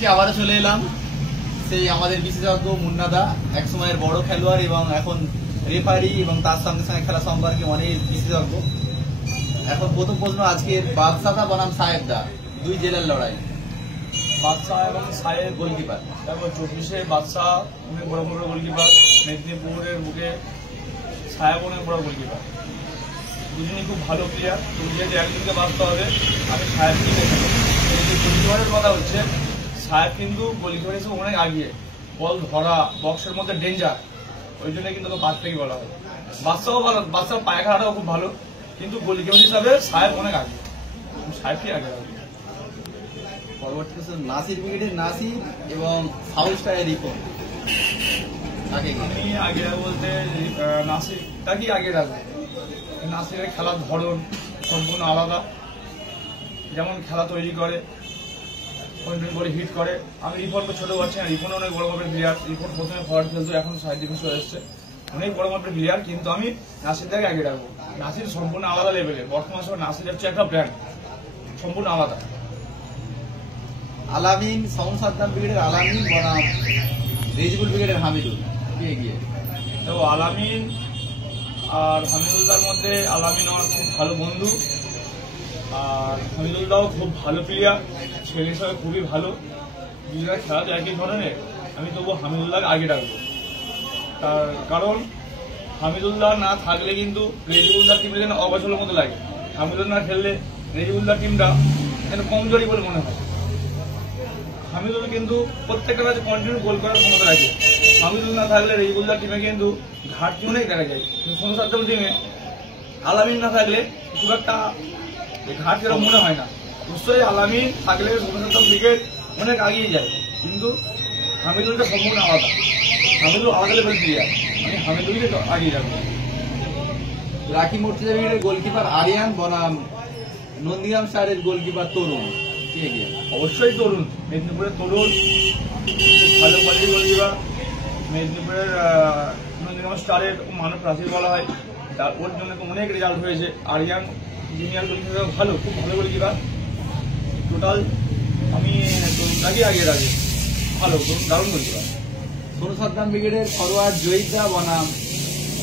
আজকে আবারও চলে এলাম সেই আমাদের বিশেষজ্ঞ মুন্নাদা, এক সময়ের বড় খেলোয়াড় এবং এখন রেফারি এবং তার সঙ্গে সঙ্গে খেলা সম্পর্কে অনেক বিশেষজ্ঞ। এখন প্রথম প্রশ্ন আজকের বাদশাদা বনাম সাহেবদা, দুই জেলার লড়াই। বাদশা এবং সাহেব গোলকিপার। তারপর 24-এ বাদশা অনেক বড় বড় গোলকিপার, মেদিনীপুরের বুকে সাহেব অনেক বড় গোলকিপার। দুজনেই খুব ভালো প্লেয়ার। তো যেহেতু একজনকে বাঁচতে হবে, আমি সাহেবকেই দেখবো। কিন্তু গোলকিপারের কথা হচ্ছে, সাহেব কিন্তু গোলকিপার হিসেবে অনেক আগিয়ে, বল ধরা, বক্সের মধ্যে ডেঞ্জার, ওই জন্য কিন্তু বাদ থেকে বলা হয়। বাদশাও ভালো, বাদশার পায়খানাটাও খুব ভালো, কিন্তু গোলকিপার হিসাবে সাহেব অনেক আগে, সাহেবকেই আগে হবে। পরবর্তী প্রশ্ন নাসির ব্রিগেডের নাসির এবং সাউথ স্টারের রিপন, আমি আগে বলতে নাসিরটাকেই আগে রাখবো। নাসিরের খেলার ধরন সম্পূর্ণ আলাদা, যেমন খেলা তৈরি করে, কন্ট্রোল করে হিট করে। আমি রিপনকে ছোট পাচ্ছি না, রিপন অনেক বড় মাপের প্লেয়ার। রিপন প্রথমে ফরওয়ার্ড খেলতো, এখন সাইড ডিফেন্স হয়ে এসছে, অনেক বড় মাপের প্লেয়ার, কিন্তু আমি নাসিরটাকে আগে রাখবো। নাসির সম্পূর্ণ আলাদা লেভেলের, বর্তমান সময় নাসির হচ্ছে একটা ব্র্যান্ড, সম্পূর্ণ আলাদা। আলামিন সাউন্ড সাদ্দাম ব্রিগেডের আলামিন বনাম রেজিবুল ব্রিগেডের হামিদুল, কে এগিয়ে? তো আলামিন আর হামিদুল্লাহর মধ্যে আলামিন আমার খুব ভালো বন্ধু, আর হামিদুল্লাহও খুব ভালো প্লেয়ার, ছেলে হিসাবে খুবই ভালো। দুজনের খেলা তো একই ধরনের, আমি তবু হামিদুল্লাহকে আগে রাখবো। তার কারণ হামিদুল্লাহ না থাকলে কিন্তু রেজিবুল্লাহ টিমটা যেন অবসরের মতো লাগে। হামিদুল্লাহ না খেললে রেজিবুল্লাহ টিমটা যেন কমজোরি বলে মনে হয়। হামিদুল কিন্তু প্রত্যেকটা ম্যাচে কন্টিনিউ গোল করার ক্ষমতা রাখে। হামিদুল না থাকলে রেজিবুল্লাহ টিমে কিন্তু ঘাটতি অনেক দেখা যায়। সোনু সাদ্দাম টিমে আলামিন না থাকলে খুব একটা ঘাটতি মনে হয় না। নিশ্চয়ই আলামিন থাকলে সোনু সাদ্দাম ক্রিকেট অনেক আগিয়ে যায়, কিন্তু হামিদুলটা সম্পূর্ণ আলাদা। হামিদুল আলাদা লেভেল প্লেয়ার, আমি হামিদুলকে আগিয়ে রাখবো। রাকি মুর্তজা ব্রিগেডের গোলকিপার আরিয়ান বনাম নন্দীগ্রাম স্টারের গোলকিপার তরুণ, কে এগিয়ে? অবশ্যই তরুণ, মেদিনীপুরের তরুণ খুব ভালো কোয়ালিটির গোলকিপার। মেদিনীপুরের নন্দীগ্রাম স্টারের মানব প্রাচীর বলা হয়, তার ওর জন্য অনেক রেজাল্ট হয়েছে। আরিয়ান জুনিয়র গোলকিপার ভালো, খুব ভালো গোলকিপার। টোটাল আমি তরুণটাকে আগে রাখি, ভালো দারুণ গোলকিপার। সোনু সাদ্দাম ব্রিগেডের ফরওয়ার্ড জয়িদা বনাম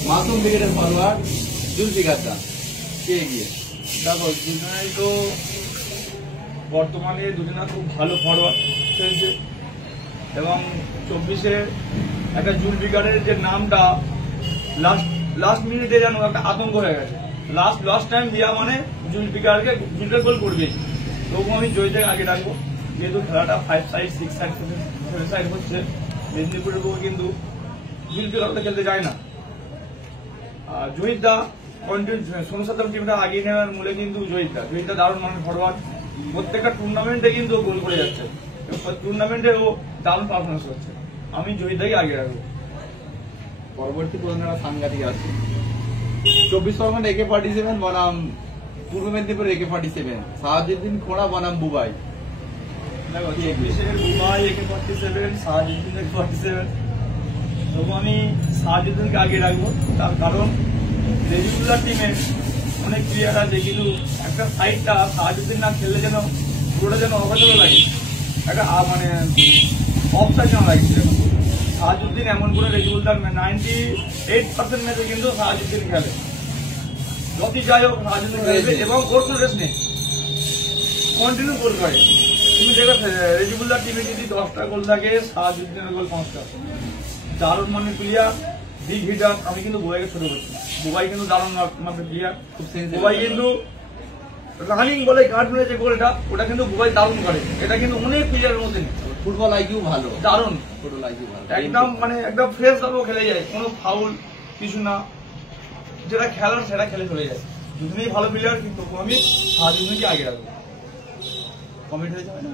মাসুম ব্রিগেডের ফরওয়ার্ড জুলফিকার দা, কে এগিয়ে? দেখো দুজনেই তো বর্তমানে দুজনা খুব ভালো ফরওয়ার্ড খেলছে, এবং 24-এ একটা জুলফিকারের যে নামটা লাস্ট মিনিটে যেন একটা আতঙ্ক হয়ে গেছে। লাস্ট টাইম দিয়া মানে জুলফিকারকে গোল করবে। তবু আমি জয়ীদের আগে রাখবো, যেহেতু খেলাটা 5 সাইড 6 সাইড 7 সাইড হচ্ছে। মেদিনীপুরের বউ কিন্তু জুলফিকারটা খেলতে যায় না। আর জয়ীদা কন্টিনিউ সোনু সাদ্দাম টিমটা আগিয়ে নেওয়ার মূলে কিন্তু জয়ীদা দারুণ মানে ফরওয়ার্ড। প্রত্যেকটা টুর্নামেন্টে কিন্তু গোল করে যাচ্ছে, টুর্নামেন্টে ও দারুণ পারফরমেন্স করছে। আমি জয়ীদাকে আগে রাখবো। পরবর্তী প্রশ্নটা সাংঘাতিক আছে। 24 পরগনা AK-47 বনাম পূর্ব মেদিনীপুর AK-47, সাহাজুদ্দিন খোড়া বনাম বুবাই। দেখো 24-এর বুবাই AK-47, সাহাজুদ্দিন AK-47, তবু আমি সাহাজুদ্দিনকে আগে রাখবো। তার কারণ রেজিবুল্লাহ টিমে অনেক প্লেয়ার আছে, কিন্তু একটা সাইডটা সাহাজুদ্দিন না খেললে যেন পুরোটা যেন অবসর লাগে, একটা মানে অফ সাইড যেন লাগছে। সাহাজুদ্দিন এমন করে রেজিবুল্লাহ 98% ম্যাচে কিন্তু সাহাজুদ্দিন খেলে, যতই যাই হোক সাহাজুদ্দিন খেলবে এবং ওর কোনো রেস্ট নেই, কন্টিনিউ গোল করে। তুমি দেখো রেজিবুল্লাহ টিমে যদি 10টা গোল থাকে, সাহাজুদ্দিনের গোল 5টা। দারুণ মানের প্লেয়ার, বিগ হিটার। আমি কিন্তু বুবাইকে ছোট করছি, বুবাই কিন্তু দারুণ মানের প্লেয়ার। বুবাই কিন্তু রানিং বলে গার্ড মেরেছে গোলটা, ওটা কিন্তু বুবাই দারুণ করে। এটা কিন্তু অনেক প্লেয়ারের মধ্যে নেই। ফুটবল আইকিউ ভালো, দারুণ ফুটবল আইকিউ ভালো, একদম মানে একদম ফ্রেশ ভাবে খেলে যায়, কোনো ফাউল কিছু না, যেটা খেলার সেটা খেলে চলে যায়। দুজনেই ভালো প্লেয়ার, কিন্তু আমি সাহায্যকে আগে রাখবো। কমেন্ট হয়ে যাবে না?